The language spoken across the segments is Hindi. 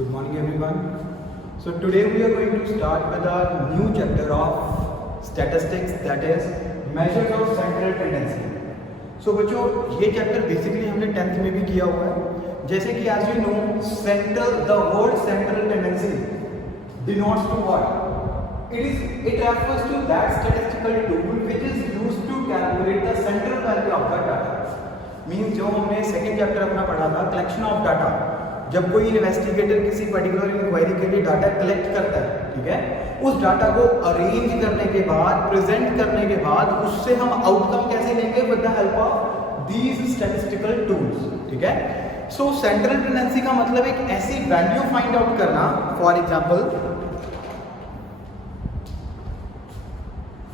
Good morning everyone. So today we are going to start with our new chapter of statistics, that is measures of central tendency. So बच्चों ये चैप्टर बेसिकली हमने 10th में भी किया हुआ है. जैसे कि as you know central, the word central tendency denotes to what? It refers to that statistical tool which is used to calculate the central value of the data. Means जो हमने सेकेंड चैप्टर अपना पढ़ा था कलेक्शन ऑफ डाटा, जब कोई इन्वेस्टिगेटर किसी पर्टिकुलर इंक्वायरी के लिए डाटा कलेक्ट करता है, ठीक है, उस डाटा को अरेंज करने के बाद, प्रेजेंट करने के बाद उससे हम आउटकम कैसे लेंगे with the help of these statistical tools. ठीक है. सो सेंट्रल टेंडेंसी का मतलब एक ऐसी वैल्यू फाइंड आउट करना, फॉर एग्जांपल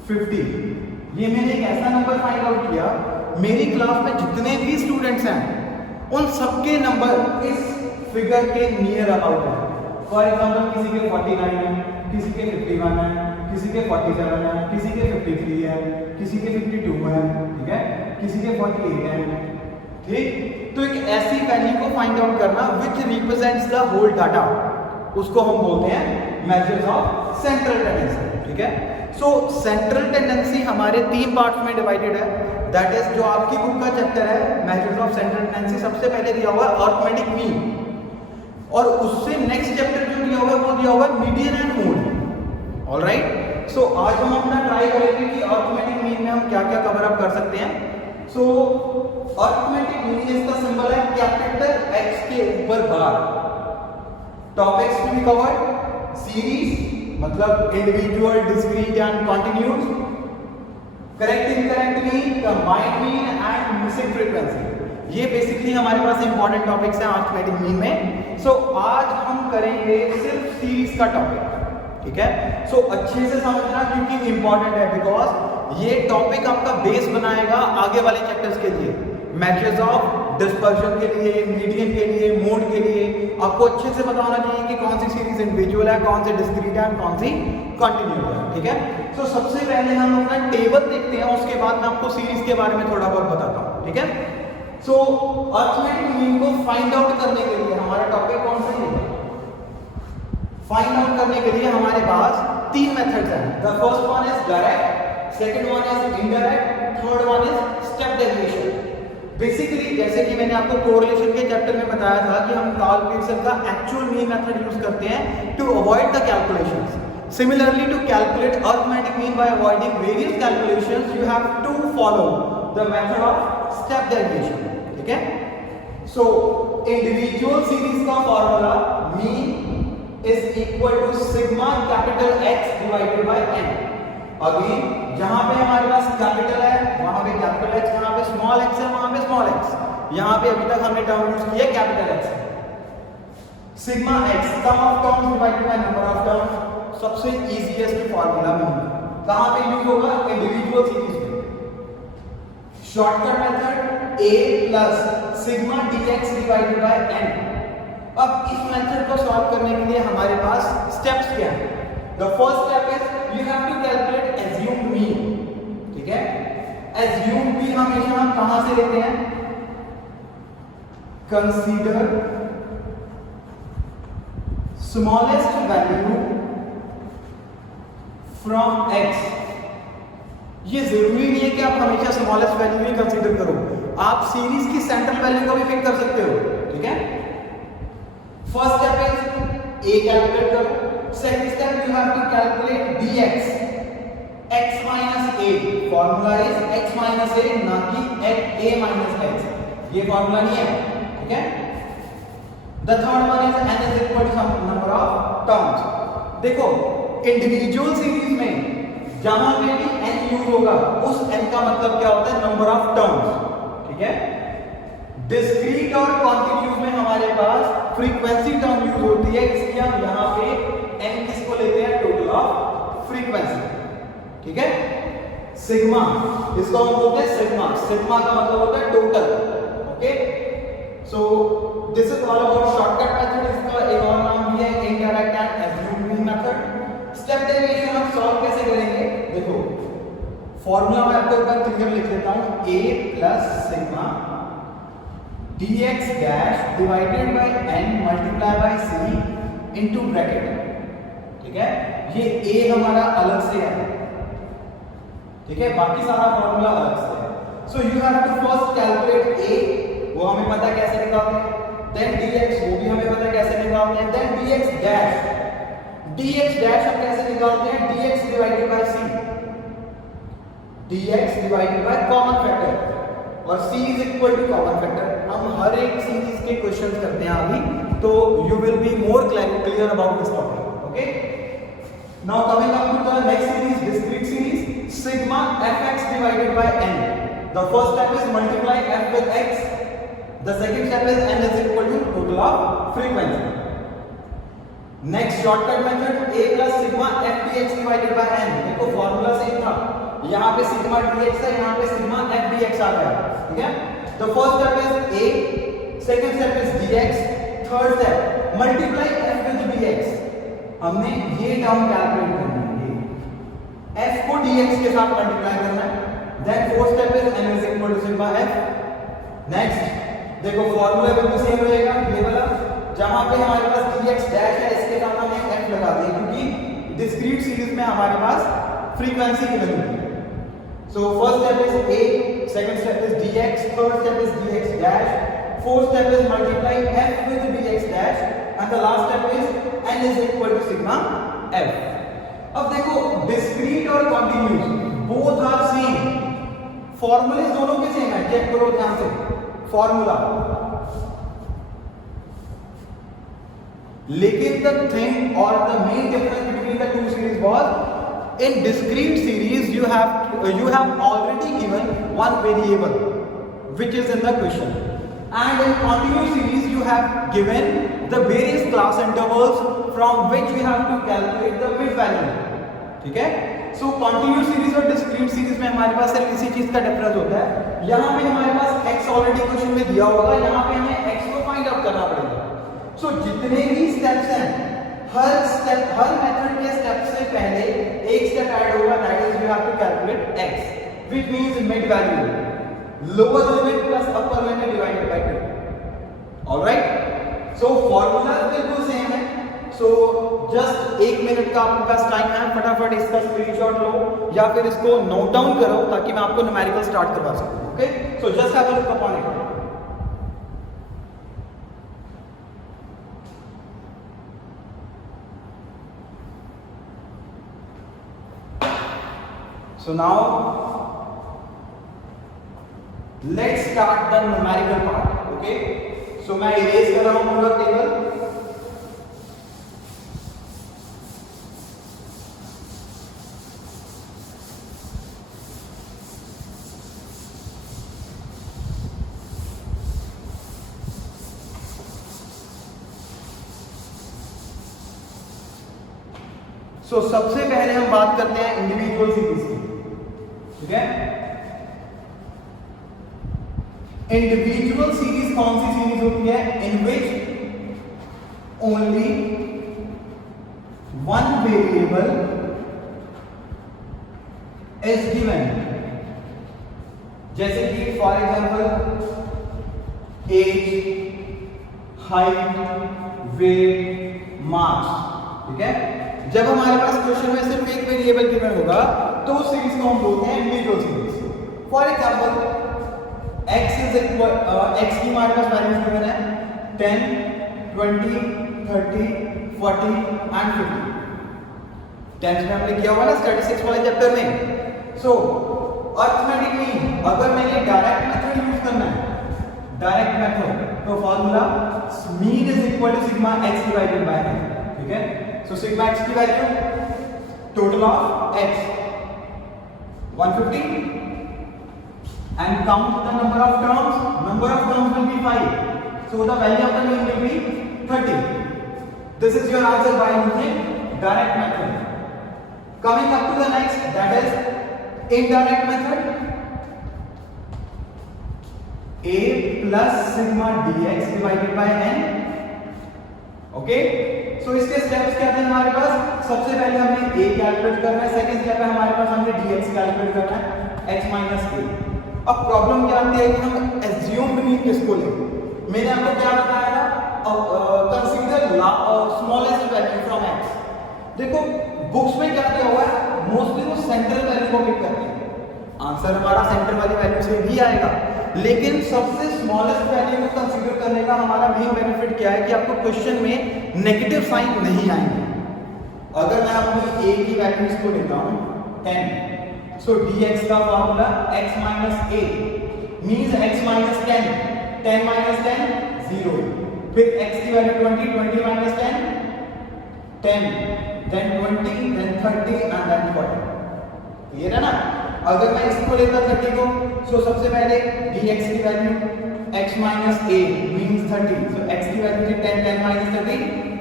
50. ये मैंने एक ऐसा नंबर फाइंड आउट किया, मेरी क्लास में जितने भी स्टूडेंट्स हैं उन सबके नंबर इस फिगर के नियर अबाउट है. फॉर एग्जांपल किसी के 49 है, किसी के 51 है, किसी के 47 है, किसी के 53 है, किसी के 52 है, ठीक है, किसी के 48 है. ठीक. तो एक ऐसी वैल्यू को फाइंड आउट करना which represents the whole data, उसको हम बोलते हैं मेजर्स ऑफ सेंट्रल टेंडेंसी. ठीक है. सो सेंट्रल टेंडेंसी हमारे 3 पार्ट्स में डिवाइडेड है. दैट इज जो आपकी बुक का चैप्टर है मेजर्स ऑफ सेंट्रल टेंडेंसी, सबसे पहले दिया हुआ है अरिथमेटिक मीन, और उससे नेक्स्ट चैप्टर जो दिया हुआ है वो दिया हुआ है मीडियन एंड मोड. ऑलराइट. सो आज हम अपना ट्राई करेंगे कि अरिथमेटिक मीन में हम क्या क्या कवर अप कर सकते हैं. सो अरिथमेटिक मीन इसका सिंबल है कैपिटल एक्स के ऊपर bar. Topics to be covered, series मतलब individual, discrete and continuous, correct incorrect mean, combined mean and missing frequency. ये बेसिकली हमारे पास इंपॉर्टेंट टॉपिक्स हैं अरिथमेटिक मीन में. सो आज हम करेंगे सिर्फ सीरीज का टॉपिक. ठीक है. सो अच्छे से समझना क्योंकि इंपॉर्टेंट है, बिकॉज ये टॉपिक आपका बेस बनाएगा आगे वाले चैप्टर्स के लिए. मेजर्स ऑफ डिस्पर्शन के लिए, मीडियन के लिए, मोड के लिए आपको अच्छे से पता होना चाहिए कि कौन सी सीरीज इंडिविजुअल है, कौन सी डिस्क्रीट है, कौन सी कंटिन्यूअस है. ठीक है. सो सबसे पहले हम अपना टेबल देखते हैं, उसके बाद मैं आपको सीरीज के बारे में थोड़ा बहुत बताता हूँ. ठीक है. सो अरिथमेटिक मीन को फाइंड आउट करने के लिए हमारा टॉपिक कौन सा है? फाइंड आउट करने के लिए हमारे पास 3 मेथड्स हैं. The first one is direct, second one is indirect, third one is step deviation. Basically जैसे कि मैंने आपको कोरिलेशन के चैप्टर में बताया था कि हम कार्ल पीटरसन का एक्चुअल मीन मेथड यूज करते हैं to avoid the calculations. Similarly, to calculate arithmetic mean by avoiding various calculations, you have to follow the method of step derivation. ठीक है. So individual series का formula mean is equal to sigma capital X divided by n. Again, जहां पे हमारे पास कैपिटल है वहां पे कैपिटल X, जहां पे स्मॉल x है वहां पे स्मॉल x. यहां पे अभी तक हमने टर्म यूज किया capital X. Sigma x sum of terms divided by number of terms. सबसे इजीएस्ट फार्मूला में कहां पे यूज होगा? इंडिविजुअल सीरीज में. Shortcut method a plus sigma dx divided by n. अब इस मेथड को सॉल्व करने के लिए हमारे पास स्टेप्स क्या है? The first step is you have to calculate assumed mean. ठीक है. एज्यूम्ड मीन हमेशा हम कहां से लेते हैं? Consider smallest value from x. ये जरूरी नहीं है कि आप हमेशा स्मॉलेस्ट वैल्यू ही कंसीडर करो, आप सीरीज की सेंट्रल वैल्यू को भी पिक कर सकते हो. ठीक है. First step is a calculate करो. Second step you have to calculate dx, x minus a. Formula is x minus a, ना कि a minus x. ये फार्मूला नहीं है. ठीक है. The third one is n is equal to some number of terms. देखो इंडिविजुअल सीरीज में जहां पे भी n यूज होगा उस n का मतलब क्या होता है? Number of terms. ठीक है. डिस्क्रीट और कॉन्टिन्यूअस में हमारे पास फ्रीक्वेंसी टर्म यूज होती है, इसलिए हम यहां पे n किसको लेते हैं? Total of frequency. ठीक है. सिग्मा, इसको हम बोलते हैं सिग्मा. सिग्मा का मतलब होता है total. Okay. So this is all about shortcut method. इसका एक और नाम भी है indirect and assumed mean method. Step deviation हम सॉल्व कैसे करेंगे? देखो फॉर्मूला मैं आपको एक बार क्लियर लिख देता हूं. a plus sigma dx dash divided by n multiply by c into bracket, ठीक है। ये a हमारा अलग से है, ठीक है, बाकी सारा फॉर्मूला अलग से है। So you have to first calculate a, वो हमें पता कैसे निकालते हैं, देन dx, वो भी हमें पता कैसे निकालते हैं, then dx dash, dx dash हम कैसे निकालते हैं, dx divided by c, dx divided by common factor, और c is equal to common factor. हम हर एक सीरीज के क्वेश्चन करते हैं अभी, तो you will be more clear about this topic, okay. Now coming up to the next series, discrete series, sigma fx divided by n। The first step is multiply f with x, the second step is n is equal to total of frequency. Next shortcut method a plus sigma f dx divided by n। देखो फार्मूला सेम था, यहाँ पे सिग्मा dx है, यहाँ पे सिग्मा f dx आ गया, ठीक है। The first step is a, second step is dx, third step multiply f with dx। हमने ये टर्म कैलकुलेट करना है, f को dx के साथ मल्टीप्लाई करना है, then fourth step is n is equal to sigma f। Next देखो फार्मूला बिल्कुल सेम रहेगा, ये वाला, जहां पे हमारे पास dx डैश है, इसके साथ हम एक f लगा दें, क्योंकि डिस्क्रीट सीरीज में हमारे पास फ्रीक्वेंसी गिवन होती है। So first step is a, second step is dx, third step is dx dash, fourth step is multiply f with dx dash, and the last step is n is equal to sigma f. अब देखो discrete और continuous both are same, फॉर्मूले दोनों के सेम है, चेक करो ध्यान से फॉर्मूला, लेकिन the thing or the main difference between the two series was, in discrete series you have already given one variable which is in the question, and in continuous series you have given the various class intervals from which we have to calculate the mid value, ठीक है। सो continuous series और discrete series में हमारे पास सिर्फ इसी चीज का डिफरेंस होता है, यहाँ पे हमारे पास x ऑलरेडी क्वेश्चन में दिया होगा, यहाँ पे हमें x को फाइंड आउट करना पड़ेगा। सो जितने भी स्टेप्स हैं, हर मेथड के स्टेप से पहले एक स्टेप ऐड होगा, that is you have to calculate x, which means mid value, lower limit plus upper limit divided by 2, alright. So formula बिल्कुल सेम है। सो जस्ट 1 मिनट का आपके पास टाइम है, फटाफट इसका स्क्रीनशॉट लो या फिर इसको नोट डाउन करो ताकि मैं आपको न्यूमेरिकल स्टार्ट करवा सकूं, okay. So just have a look upon it. So now let's start the numerical part, okay? So मैं erase कर रहा हूँ पूरा टेबल, सो सबसे पहले हम बात करते हैं इंडिविजुअल सीरीज की, ठीक है। इंडिविजुअल सीरीज कौन सी सीरीज होती है, in which only one variable is given, जैसे कि for example age, height, weight, mass, ठीक है। जब हमारे पास क्वेश्चन में सिर्फ एक वेरिएबल गिवन होगा तो उस सीरीज को हम बोलते हैं individual series. For example x is equal, x की हमारे पास वैल्यूज गिवन है 10, 20, 30, 40 एंड 50। 10th में हमने किया हुआ ना स्टैटिस्टिक्स वाले चैप्टर में। सो अर्थमेटिक मीन, अगर मैंने डायरेक्ट मेथड यूज करना है, डायरेक्ट मेथड, तो formula mean is equal to sigma x divided by n, ठीक है। So sigma x की value total of x 150 and count the number of terms. Number of terms will be 5. So the value of the mean will be 30. This is your answer by using direct method. Coming up to the next, that is indirect method. A plus sigma dx divided by n. Okay. तो इसके स्टेप्स क्या थे हमारे पास, सबसे पहले हमने a कैलकुलेट करना है, सेकंड स्टेप है हमारे पास हमने dx कैलकुलेट करना है x माइनस a। अब प्रॉब्लम क्या आती है कि हम एज्यूम्ड मीन किसको लें। मैंने आपको क्या बताया था, consider smallest value from x। देखो बुक्स में क्या दिया हुआ है, मोस्टली वो सेंट्रल वैल्यू को पिक करते हैं, आंसर हमारा सेंटर वाली वैल्यू से भी आएगा, लेकिन सबसे स्मॉलेस्ट वैल्यू को कंसीडर करने का हमारा मेन बेनिफिट क्या है कि आपको क्वेश्चन में नेगेटिव साइन नहीं आएंगे। अगर मैं अपनी a की वैल्यूज को लेता हूं 10, सो dx का formula x minus a means x minus 10, 10 minus 10 0, फिर x की value 20, 20 minus 10 10, then 20, then 30 and then 40। Clear है ना? अगर मैं इसको लेता 30 को, सो सबसे पहले dx की value x minus a means 30, so x की वैल्यू थी 10, 10 minus 30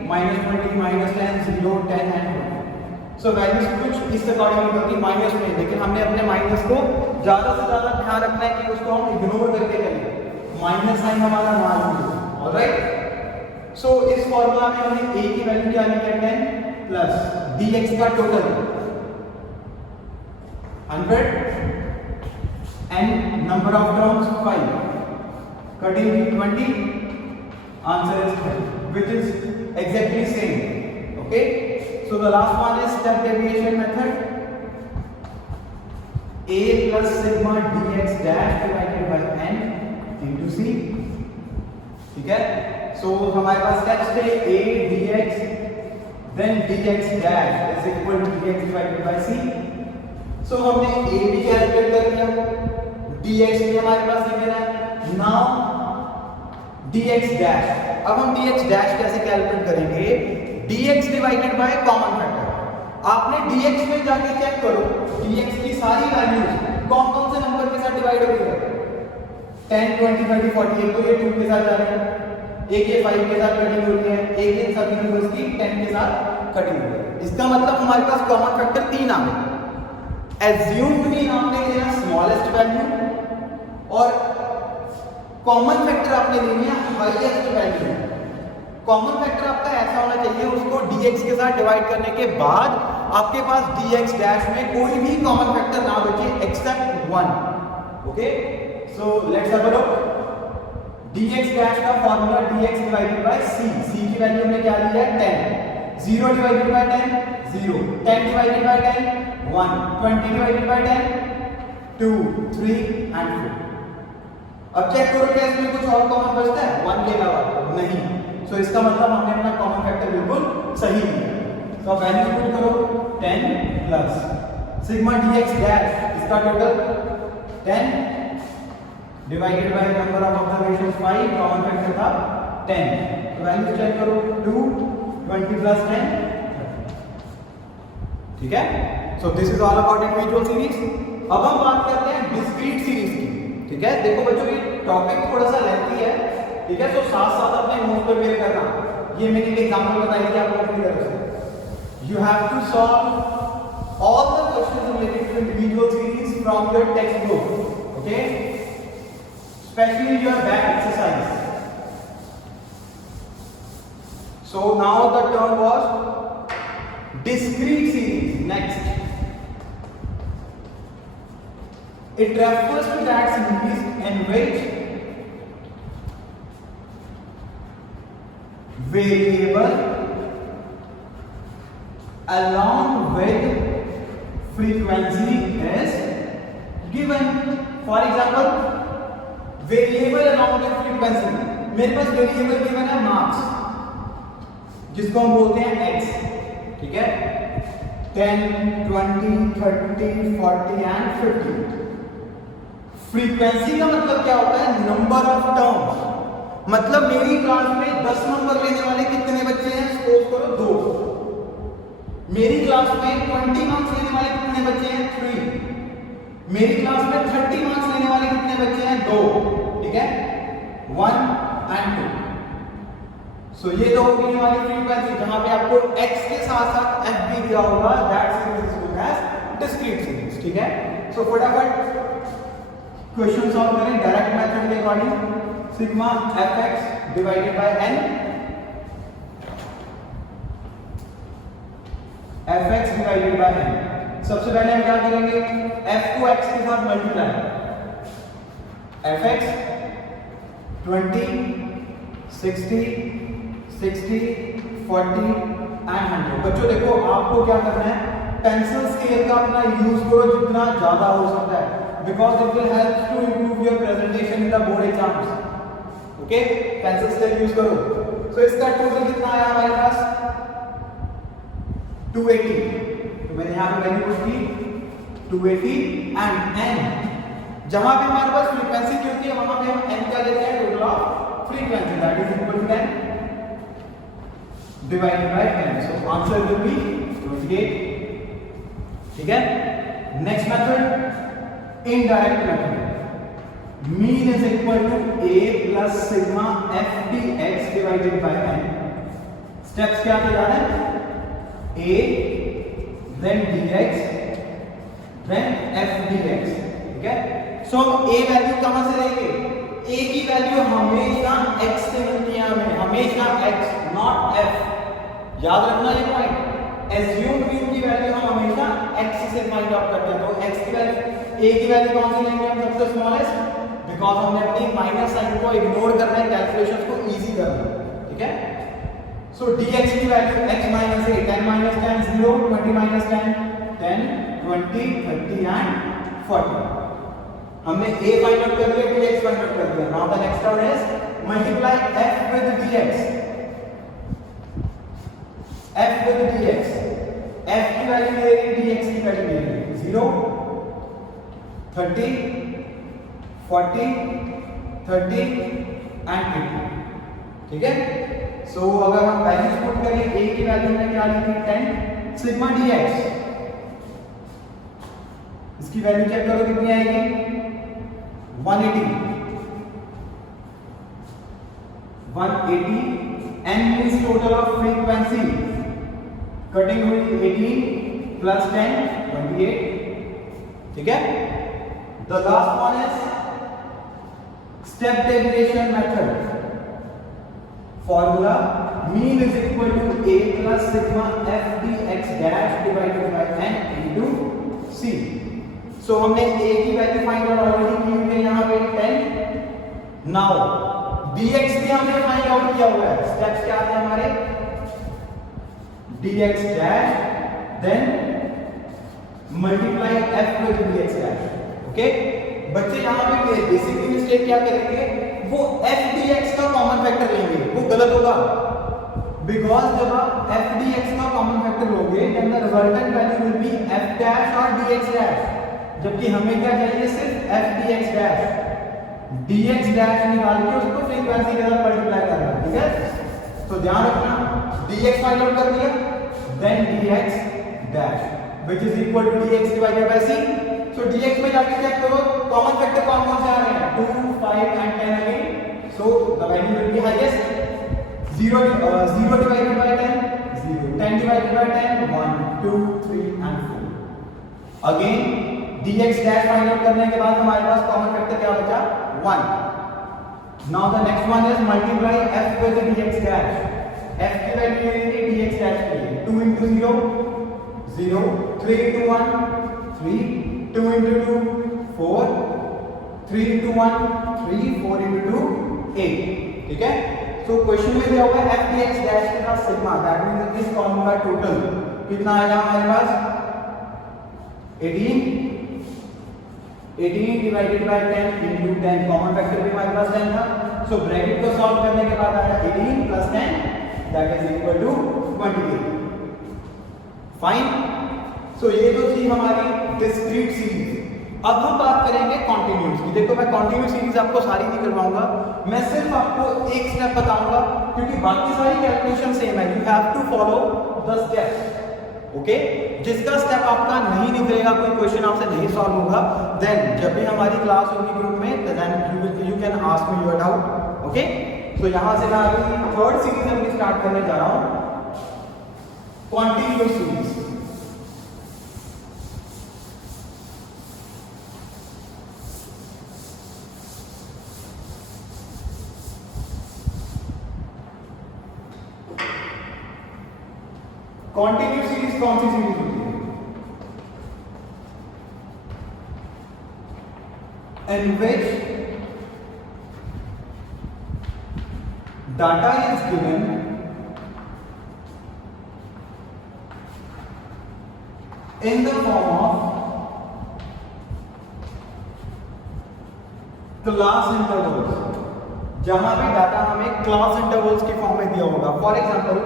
minus 20 minus 10 0 10 and 20। So values कुछ इस अकॉर्डिंग होगी माइनस में, लेकिन हमने अपने माइनस को ज्यादा से ज्यादा ध्यान रखना है कि उसको हम इग्नोर करके करें, माइनस साइन हमारा ना यूज हो। ऑलराइट, सो इस फॉर्मूला में हमने a की वैल्यू क्या ली है 10 प्लस dx का total 100 and number of terms 5, cutting 20, answer is 30, which is exactly same। okay, so the last one is step deviation method, a plus sigma dx dash divided by n into c। ठीक है, so हमारे पास steps थे a dx then dx dash is equal to dx divided by c। So हमने a भी कैलकुलेट कर लिया, dx भी हमारे पास लिख देना है। नाउ dx डैश, अब हम dx डैश कैसे कैलकुलेट करेंगे, dx divided by common factor. आपने dx में जाके चेक करो dx की सारी वैल्यूज कौन कौन से नंबर के साथ डिवाइड हो रही है, 10 20 30 40, एक तो ये 2 के साथ जा रहे हैं, एक ये 5 के साथ कटिंग हो रही है, एक ये सभी नंबर्स की 10 के साथ कटिंग हो रही है। इसका मतलब हमारे पास कॉमन फैक्टर 3 आ गए। assumed मीन आपने लेना स्मॉलेस्ट वैल्यू और कॉमन फैक्टर आपने लेनी है हाईएस्ट वैल्यू। कॉमन फैक्टर आपका ऐसा होना चाहिए उसको dx के साथ डिवाइड करने के बाद आपके पास dx डैश में कोई भी कॉमन फैक्टर ना बचे except 1। Okay, so let's have a look. dx dash का formula dx divided by c, c की वैल्यू हमने क्या ली है 10, 0 divided by 10 0, 10 divided by 10 1, 20 divided by 10 2 3 and 4। अब चेक करो क्या इसमें कुछ और कॉमन बचता है 1 के अलावा, नहीं। सो इसका मतलब हमने अपना कॉमन फैक्टर बिल्कुल सही लिया। तो अब वैल्यू पुट करो 10 प्लस सिग्मा dx डैश, इसका total 10 divided by number of observations 5, common factor था 10। तो वैल्यू चेक करो 2 20 प्लस 10 ठीक है। So this is all about individual series. अब हम बात करते हैं डिस्क्रीट सीरीज की। ठीक है, देखो बच्चों ये टॉपिक थोड़ा सा लेंथी है, ठीक है, तो साथ साथ अपने नोट पे मेरे करना। ये मैंने एक एग्जांपल बताई थी आपको अपनी तरफ से। You have to solve all the questions related to individual series from your textbook. Okay, specially your back exercise. So now the term was discrete series। next, it refers to that series in which variable along with frequency is given। for example, variable along with frequency, मेरे पास variable given है marks, जिसको हम बोलते हैं x। ठीक है, 10 20 30 40 एंड 50। फ्रीक्वेंसी का मतलब क्या होता है, नंबर ऑफ टर्म्स। मतलब मेरी क्लास में 10 नंबर लेने वाले कितने बच्चे हैं, सपोज करो 2। मेरी क्लास में 20 मार्क्स लेने वाले कितने बच्चे हैं, 3। मेरी क्लास में 30 मार्क्स लेने वाले कितने बच्चे हैं, 2। ठीक है, 1 एंड 2। सो ये तो होगी हमारी फ्रीक्वेंसी, जहां पे आपको x के साथ साथ f भी दिया होगा, that series is called as discrete series. ठीक है, सो फटाफट क्वेश्चन सॉल्व करें डायरेक्ट मेथड के according. Sigma fx divided by n, fx divided by n। सबसे पहले हम क्या करेंगे, f को x के साथ मल्टीप्लाई, fx 20 60 60, 40 एंड 100। बच्चों देखो आपको क्या करना है, पेंसिल स्केल का अपना यूज करो जितना ज्यादा हो सकता है, because it will help to improve your presentation in the board exams. Okay, pencil scale use करो। सो इसका टोटल कितना आया हमारे पास 280। तो मैंने यहां पे वैल्यू पुट की 280 एंड n, जहां पे हमारे पास फ्रीक्वेंसी की होती है वहां पे हम n क्या लेते हैं, total of frequency, that is equal to 10 divided by 10. So answer will be 28. ठीक है। Next method, indirect method, mean is equal to a plus sigma f dx divided by n। Steps क्या थे याद है, a then dx then f dx। ठीक है। सो हम a वैल्यू कहां से लेंगे, a की वैल्यू हमेशा x से मिलती है हमें, हमेशा x नॉट f। याद रखना ये पॉइंट, एज्यूम मीन की वैल्यू हम हमेशा x से फाइंड आउट करते हैं। तो x की वैल्यू, a की वैल्यू कौन सी लेंगे हम, सबसे स्मॉलेस्ट, बिकॉज हमने अपनी माइनस साइन को इग्नोर करना है, कैलकुलेशंस को इजी करना है। ठीक है। सो dx की value x minus a, 10 minus 10 0, 20 minus 10 10, 20, 30 and 40। हमने a फाइंड आउट कर लिया, dx फाइंड आउट कर लिया। Now the next term is multiply f with dx, f with dx, f की वैल्यू मिलेगी, dx की वैल्यू मिलेगी 0, 30, 40, 30 एंड 80। ठीक है। सो अगर हम वैल्यूज पुट करें, a की वैल्यू में क्या ली थी 10, सिग्मा dx, इसकी वैल्यू चेक करो कितनी आएगी 180, 180 n means total of frequency, cutting हुई 18 प्लस 10 28। ठीक है। The last one is step derivation method, formula mean is equal to a plus sigma f dx dash divided by n into c। So हमने a की वैल्यू फाइंड आउट ऑलरेडी की हुई है यहां पे 10। नाउ dx भी हमने फाइंड आउट किया हुआ है। स्टेप्स क्या थे हमारे, dx dash then multiply f with dx dash। Okay बच्चे, यहां पे बेसिकली मिस्टेक क्या करेंगे, वो f dx का कॉमन फैक्टर लेंगे, वो गलत होगा, बिकॉज जब आप f dx का कॉमन फैक्टर लोगे then the resultant value will be f dash और dx dash, जबकि हमें क्या चाहिए, सिर्फ f dx dash। dx dash निकाल के उसको फ्रीक्वेंसी के साथ मल्टीप्लाई करना है। ठीक है। तो ध्यान रखना, dx फाइंड आउट कर दिया, then dx dash which is equal to dx divided by c। so dx में जाके चेक करो कॉमन फैक्टर कौन कौन से आ रहे हैं, 2, 5 and 10 again. so the value will be highest, 0 divided by 10 0, 10 divided by 10 1, 2, 3 and 4। Again dx dash find out करने के बाद हमारे पास कॉमन फैक्टर क्या बचा, 1। now the next one is multiply f with dx dash, f की वैल्यू लेंगे dx dash के लिए, 2 into 0 0, 3 into 1 3, 2 into 2 4, 3 into 1 3, 4 into 2 8। ठीक है। सो क्वेश्चन में दिया हुआ है f dx dash के साथ सिग्मा, दैट मींस इस फॉर्मूला टोटल कितना आया हमारे पास 18 divided by 10 into 10, common factor भी हमारे पास 10 था। सो ब्रैकेट को सॉल्व करने के बाद आया 18 plus 10 that is equal to 28। Fine. So ये तो थी हमारी डिस्क्रीट सीरीज। अब हम बात करेंगे कॉन्टिन्यूस की। देखो मैं कॉन्टिन्यूस सीरीज आपको सारी नहीं करवाऊंगा, मैं सिर्फ आपको एक स्टेप बताऊंगा, क्योंकि बाकी सारी कैलकुलेशन सेम है। You have to follow the steps. Okay, जिसका स्टेप आपका नहीं निकलेगा, कोई क्वेश्चन आपसे नहीं सॉल्व होगा, देन जब भी हमारी क्लास होगी ग्रुप में, then you can ask me your doubt. Okay, तो यहां से मैं अभी थर्ड सीरीज अपनी स्टार्ट करने जा रहा हूं, कॉन्टिन्यूस सीरीज। कॉन्टिन्यूस सीरीज कौन सी सीरीज होती है? in which data is given in the form of class intervals, जहां पे डाटा हमें क्लास इंटरवल्स के फॉर्म में दिया होगा। फॉर एग्जांपल,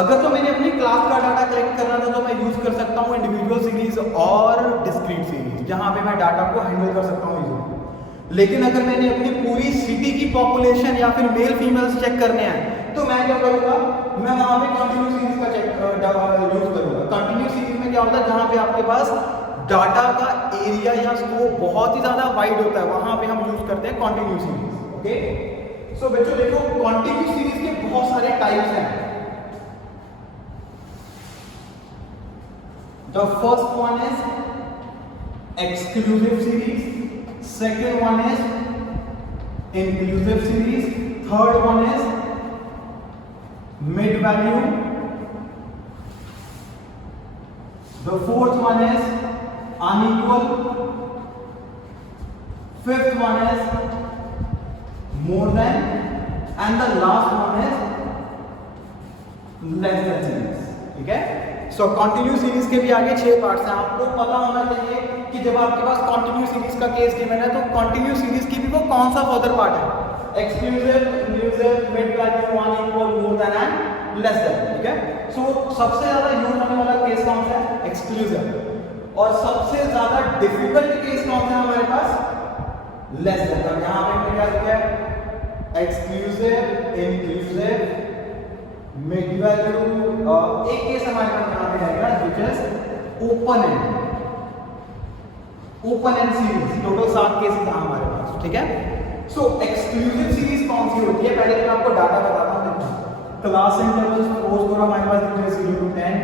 अगर तो मैंने अपनी क्लास का डाटा कलेक्ट करना था तो मैं यूज कर सकता हूं इंडिविजुअल सीरीज और डिस्क्रीट सीरीज, जहां पे मैं डाटा को हैंडल कर सकता हूं इजीली। लेकिन अगर मैंने अपनी पूरी सिटी की पॉपुलेशन या फिर मेल फीमेल्स चेक करने हैं तो मैं क्या करूंगा, मैं वहां पे कंटिन्यूस सीरीज का यूज करूंगा। कंटिन्यूस सीरीज में क्या होता है, जहां पे आपके पास डाटा का एरिया या स्कोप बहुत ही ज्यादा वाइड होता है, वहां पे हम यूज करते हैं कंटिन्यूस सीरीज। ओके, सो बच्चों देखो कंटिन्यूस सीरीज के बहुत सारे टाइप्स हैं। The first one is exclusive series, second one is inclusive series, third one is mid value, the fourth one is unequal, fifth one is more than, and the last one is less than series। ठीक है, सो कंटिन्यू सीरीज के भी आगे 6 पार्ट्स हैं। आपको पता होना चाहिए कि जब आपके पास कंटिन्यू सीरीज का केस गिवन है तो कंटिन्यू सीरीज की भी वो कौन सा फर्दर पार्ट है, exclusive, inclusive, mid value, unequal, more than and less than. ठीक है, सो सबसे ज्यादा यूज होने वाला केस कौन सा है, एक्सक्लूसिव, और सबसे ज्यादा डिफिकल्ट केस कौन सा है हमारे पास, लेस देन। अब यहां पे हमने क्या लिखा है, एक्सक्लूसिव, इंक्लूसिव, मिड वैल्यू, एक केस हमारे पास यहां पे आएगा which is open end, open and series. Total 7 cases हैं हमारे पास। ठीक है, सो एक्सक्लूसिव सीरीज कौन सी होती है, पहले मैं आपको डाटा बताता हूं। क्लास इंटरवल्स सपोज करो हमारे पास 0 to 10,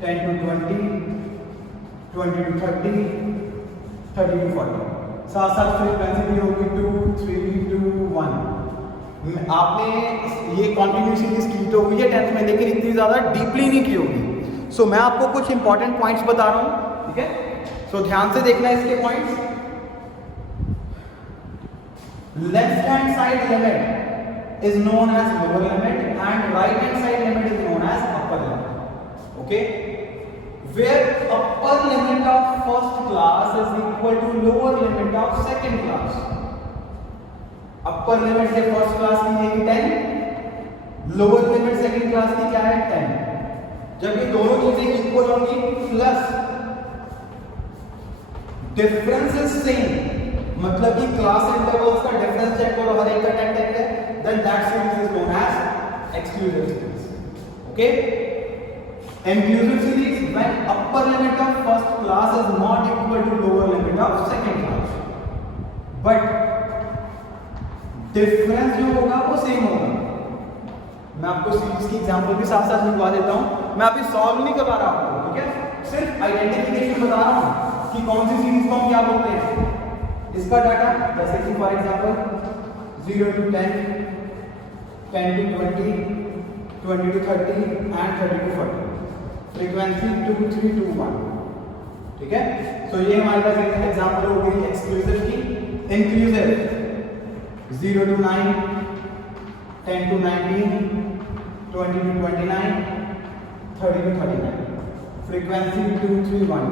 10 to 20, 20 to 30, 30 to 40, साथ साथ फ्रीक्वेंसी भी होगी 2, 3, 2, 1। आपने ये कंटिन्यू सीरीज की तो हुई है 10th में, लेकिन इतनी ज्यादा डीपली नहीं की होगी। सो मैं आपको कुछ इंपॉर्टेंट पॉइंट्स बता रहा हूं। ठीक है, सो ध्यान से देखना इसके points. Left hand side limit is known as lower limit and right hand side limit is known as upper limit. Okay, where upper limit of first class is equal to lower limit of second class। upper limit से first class की है 10, lower limit second class की क्या है 10। जब ये दोनों चीजें इक्वल होंगी प्लस डिफरेंस इज सेम, मतलब कि क्लास इंटरवल्स का डिफरेंस चेक करो, हर एक का 10 10 है, then that series is known as exclusive series. Okay, inclusive series when upper limit of first class is not equal to lower limit of second class, but difference जो होगा वो सेम होगा। मैं आपको सीरीज की एग्जांपल भी साथ साथ लिखवा देता हूं, मैं अभी सॉल्व नहीं करवा रहा हूं। ठीक है, सिर्फ आइडेंटिफिकेशन बता रहा हूं कि कौन सी सीरीज को हम क्या बोलते हैं। इसका डाटा जैसे कि for example 0 to 10, 10 to 20, 20 to 30 and 30 to 40, frequency 2, 3, 2, 1। ठीक है, सो ये हमारे पास एक एग्जांपल हो गई एक्सक्लूसिव की। Inclusive 0 to 9, 10 to 19, 20 to 29, 30 to 39, frequency 2, 3, 1।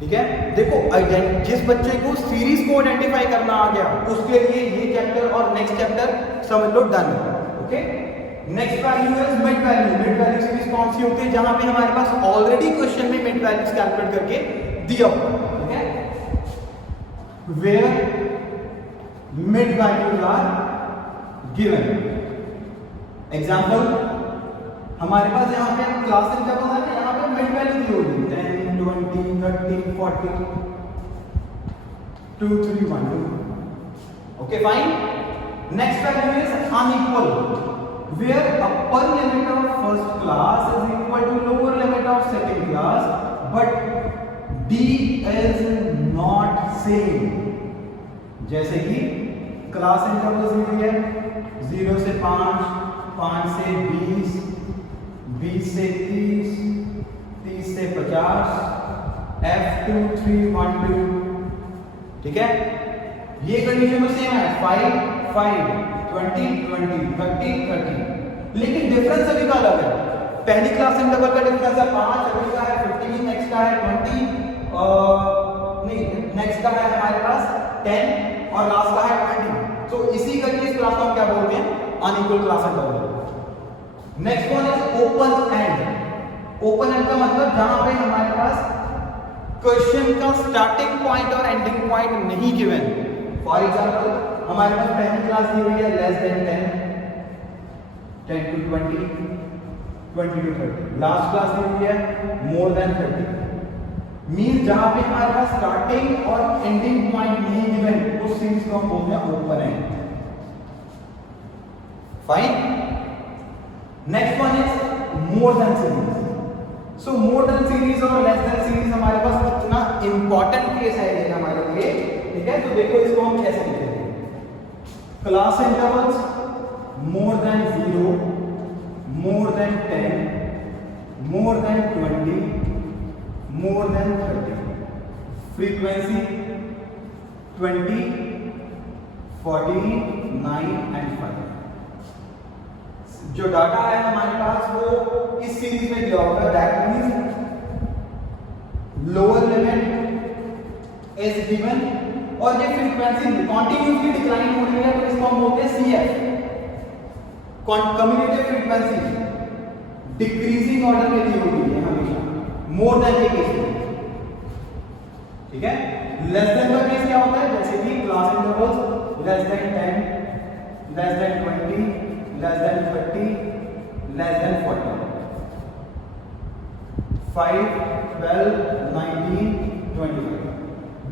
ठीक है, देखो जिस बच्चे को सीरीज को आइडेंटिफाई करना आ गया उसके लिए ये चैप्टर और नेक्स्ट चैप्टर समझ लो done. Okay, next value is mid value. Mid value series कौन सी होती है, जहां पे हमारे पास ऑलरेडी क्वेश्चन में मिड वैल्यूज कैलकुलेट करके दिया हुआ है। Okay, where mid values are given. Example हमारे पास यहां पे क्लास इंटरवल है ना, यहां पे मिड वैल्यू दी होगी 10, 20, 30, 40, 2, 3, 1, 2। Okay fine, next value is unequal where upper limit of first class is equal to lower limit of second class but D is not same। जैसे कि क्लास इंटरवल्स दी है 0 से 5, 5 से 20, 20 से 30, 30 से 50, F2, 3, 1, 2। ठीक है, ये कंडीशन में सेम है 5, 5, 20, 20, 30, 30, लेकिन डिफरेंस सभी का अलग है। पहली क्लास इंटरवल का डिफरेंस है 5, अगली का है 15, नेक्स्ट का है 20, नहीं नेक्स्ट का है हमारे पास 10 और लास्ट का है 20। तो इसी करके इस क्लास को हम क्या बोलते हैं, unequal class interval. Next one is open end. Open end का मतलब जहां पे हमारे पास क्वेश्चन का स्टार्टिंग पॉइंट और एंडिंग पॉइंट नहीं गिवन। फॉर एग्जांपल हमारे पास पहली क्लास दी हुई है less than 10, 10 to 20, 20 to 30। Last class दी हुई है मोर देन 30। मींस जहां पे हमारे पास स्टार्टिंग और एंडिंग पॉइंट नहीं गिवन उस सीरीज को हम बोलते हैं open and. Fine. Next one is more than series. So more than series और लेस देन सीरीज हमारे पास इतना इंपॉर्टेंट केस है ये हमारे लिए, ठीक है। तो देखो इसको हम कैसे लिखेंगे, class intervals more than 0, more than 10, more than 20, more than 30, frequency 20, 40, 9 and 5। जो डाटा है हमारे पास वो इस सीरीज में दिया होगा, that means lower limit is given और ये फ्रीक्वेंसी कॉन्टिन्यूसली डिक्लाइन हो रही है तो इसको हम बोलते हैं CF, cumulative frequency decreasing order में दी हुई है हमेशा मोर देन के केस में, ठीक है। लेस देन का केस क्या होता है, जैसे कि class intervals less than 10, less than 20, less than 30, less than 40, 5, 12, 19, 25।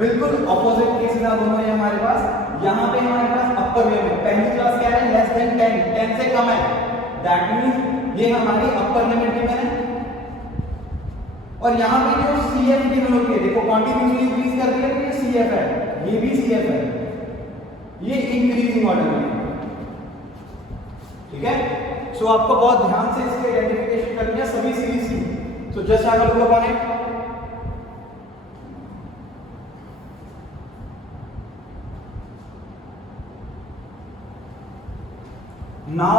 बिल्कुल ऑपोजिट केसेस आ दोनों है हमारे पास। यहाँ पे हमारे पास अपर लिमिट पहली क्लास क्या है, लेस देन 10, 10 से कम है, दैट मींस ये हमारी अपर लिमिट गिवन है। और यहाँ पे जो सीएफ गिवन होती है, देखो कॉन्टिन्यूसली इंक्रीज कर दिया तो ये सीएफ है, ये भी सीएफ है, ये इंक्रीजिंग ऑर्डर में, ठीक है। सो आपको बहुत ध्यान से इसकी आइडेंटिफिकेशन करनी है सभी सीरीज की। So just have a look upon it. Now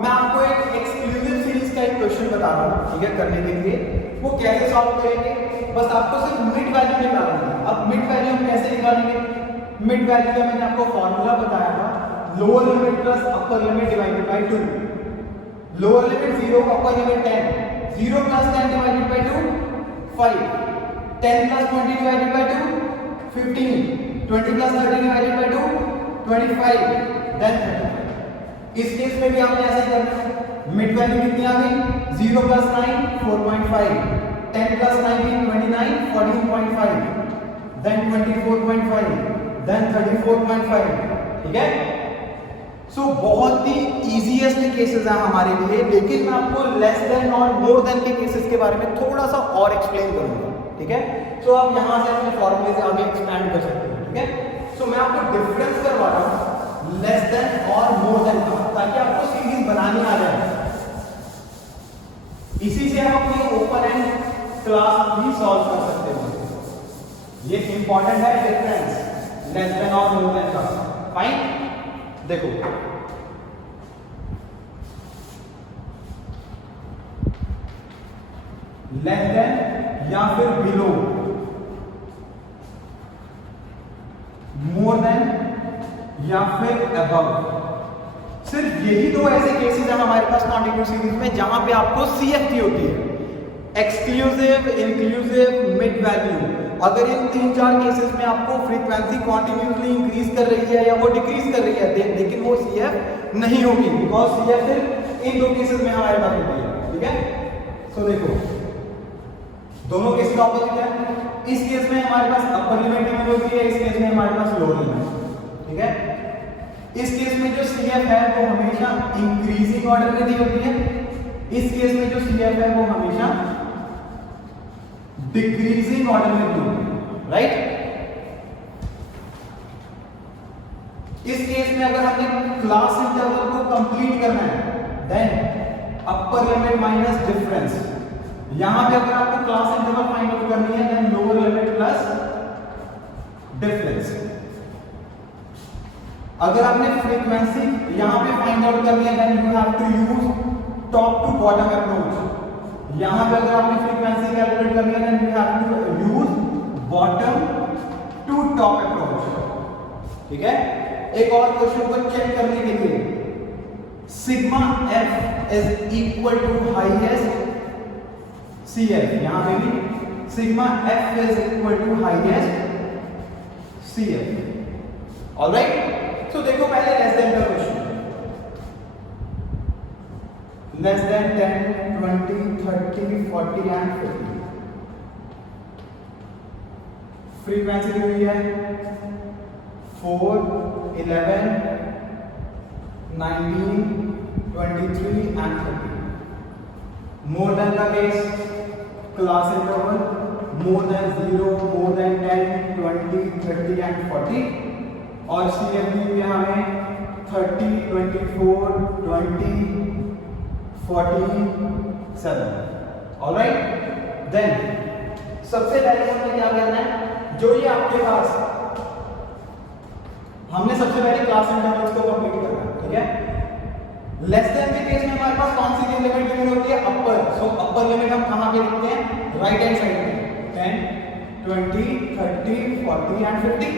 मैं आपको एक एक्सक्लूसिव सीरीज का एक क्वेश्चन बता रहा हूं, ठीक है, करने के लिए। वो कैसे सॉल्व करेंगे, बस आपको सिर्फ मिड वैल्यू निकालना है। अब मिड वैल्यू हम कैसे निकालेंगे, मिड वैल्यू का मैंने आपको फॉर्मूला बताया था, lower limit plus upper limit divided by 2। Lower limit 0, upper limit 10, 0 plus 10 divided by 2 5, 10 plus 20 divided by 2 15, 20 plus 30 divided by 2 25, then 30। इस केस में भी आपने ऐसा करना है। मिड वैल्यू कितनी आ गई, 0 प्लस 9 4.5, 10 प्लस 19 29 14.5, देन 24.5, देन 34.5, ठीक है। सो बहुत ही इजीएस्ट केसेस हैं हमारे लिए, लेकिन मैं आपको लेस देन और मोर देन के केसेस के बारे में थोड़ा सा और एक्सप्लेन करूंगा, ठीक है। सो आप यहां से अपने फॉर्मूले से आगे एक्सपैंड कर सकते हो, ठीक है। सो मैं आपको डिफरेंस करवा रहा हूं लेस देन और मोर देन का, ताकि आपको सीरीज बनानी आ जाए। इसी से हम अपनी ओपन एंड क्लास भी सॉल्व कर सकते हो। ये इंपॉर्टेंट है डिफरेंस लेस देन और मोर देन का। फाइन, देखो लेस देन या फिर बिलो, मोर देन या फिर अबव, सिर्फ यही दो ऐसे केसेस हैं हमारे पास कॉन्टिन्यूस सीरीज में जहां पे आपको सीएफटी होती है, एक्सक्लूसिव, इंक्लूसिव, मिड वैल्यू। अगर इन 3-4 केसेस में आपको फ्रीक्वेंसी कॉन्टिन्यूसली इंक्रीज कर रही है या वो डिक्रीज कर रही है, लेकिन वो सीएफ नहीं होगी, बिकॉज सीएफ सिर्फ इन दो केसेस में हमारे पास होती है, ठीक है। सो देखो दोनों केसेस ऑपोजिट है। इस केस में हमारे पास अपर लिमिट गिवन होती है, इस केस में हमारे पास लोअर लिमिट, ठीक है। इस केस में जो सीएफ है वो हमेशा इंक्रीजिंग ऑर्डर में दी होती है, इस केस में जो सीएफ है वो हमेशा डिक्रीजिंग ऑर्डर में दी होती है, राइट। इस केस में अगर हमने क्लास इंटरवल को कंप्लीट करना है, then upper limit minus difference. यहां पे अगर आपको क्लास इंटरवल फाइंड आउट करनी है, then lower limit plus difference. अगर आपने फ्रीक्वेंसी यहां पे फाइंड आउट करनी है, then you have to use top to bottom approach. यहां पे अगर आपने फ्रीक्वेंसी कैलकुलेट करनी है then we have to use bottom to top approach. ठीक है, एक और क्वेश्चन को चेक करने के लिए, sigma f is equal to highest CF, यहां पे भी sigma f is equal to highest CF। Alright, so देखो पहले लेस देन का question, less than 10 20 30 40 and 50, frequency दी हुई है 4 11 19 23 एंड 30। मोर देन का case, class interval more than 0, more than 10 20 30 and 40, और CF दी हुई है हमें 30 24 20 47। ऑलराइट, देन सबसे पहले हमें क्या करना है, जो ये आपके पास, हमने सबसे पहले क्लास इंटरवल्स को कंप्लीट करना है। ठीक है, लेस देन के केस में हमारे पास कौन सी लिमिट गिवन होती है, अपर। सो अपर लिमिट हम कहां पे लिखते हैं, राइट हैंड साइड पे, 10 20 30 40 एंड 50।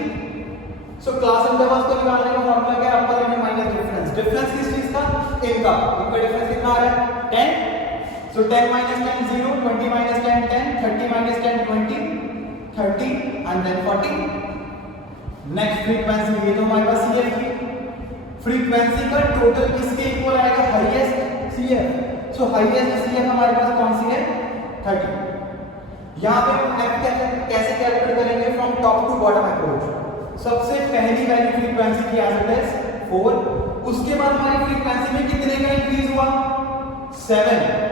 सो क्लास इंटरवल्स को निकालने का फॉर्मूला क्या है, अपर लिमिट माइनस डिफरेंस। डिफरेंस किस चीज का, इनका डिफरेंस कितना आ रहा है 10। सो 10 minus 10 0, 20 minus 10 10, 30 minus 10 20, 30 and then 40। Next frequency, ये तो हमारे पास CF की फ्रीक्वेंसी का टोटल किसके इक्वल आएगा, हाईएस्ट CF। सो हाईएस्ट CF हमारे पास कौन सी है, 30। यहां पे हम F कैसे कैलकुलेट करेंगे, from top to bottom approach. सबसे पहली वैल्यू फ्रीक्वेंसी की एज इट इज 4, उसके बाद हमारी फ्रीक्वेंसी में कितने का इंक्रीज हुआ, 7।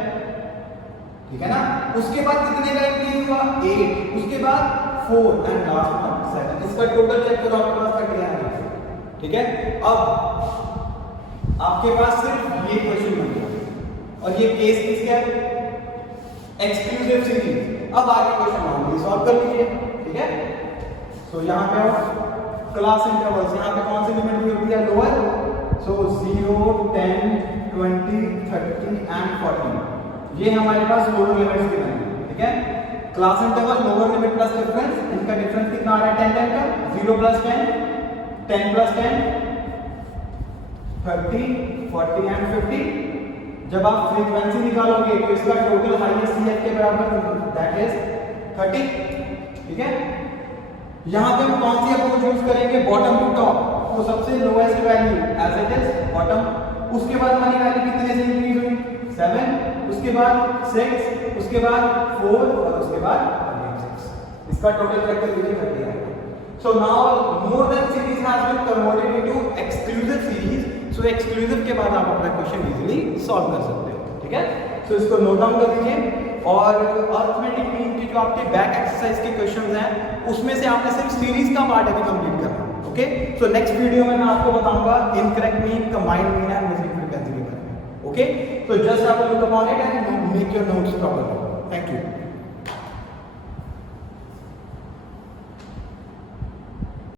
ठीक है ना, उसके बाद कितने का इंक्रीज हुआ, 8, उसके बाद 4 एंड लास्ट वन 7। इसका टोटल चेक करो, आपके पास 30 आएगा। ठीक है, अब आपके पास सिर्फ ये क्वेश्चन बन गया, और ये केस किसका है, एक्सक्लूसिव सीरीज। अब आगे क्वेश्चन मामूली सॉल्व कर लीजिए। ठीक है, सो यहां पे आओ, क्लास इंटरवल्स, यहां पे कौन सी लिमिट दी होती है, लोअर। सो 0 10 20 30 एंड 40, ये हमारे पास लोअर लिमिट्स गिवन है। ठीक है, class interval lower limit plus difference, इनका डिफरेंस कितना आ रहा है, 10 10 का, 0 प्लस 10 10 प्लस 10 30 40 एंड 50। जब आप फ्रीक्वेंसी निकालोगे तो इसका टोटल हाईएस्ट CF के बराबर, दैट इज 30। ठीक है, यहां पे हम कौन सी अप्रोच यूज करेंगे, बॉटम टू टॉप। तो सबसे lowest value as it is bottom, उसके बाद हमारी वैल्यू कितने से इंक्रीज हुई, 7, उसके बाद 6, उसके बाद 4 और उसके बाद 6। इसका टोटल चेक कर लीजिए, 30 आएगा। So now more than series has been converted into exclusive series. So exclusive के बाद आप अपना क्वेश्चन इजीली सॉल्व कर सकते हो। ठीक है, so इसको नोट डाउन कर लीजिए। और अर्थमेटिक मीन की जो आपके बैक एक्सरसाइज के क्वेश्चंस हैं, उसमें से आपने सिर्फ सीरीज का पार्ट अभी कंप्लीट करना है। ओके, सो नेक्स्ट वीडियो में मैं आपको बताऊंगा incorrect mean, combined mean and missing frequency के बारे में। Okay, so just have a look upon it and make your notes properly. Thank you.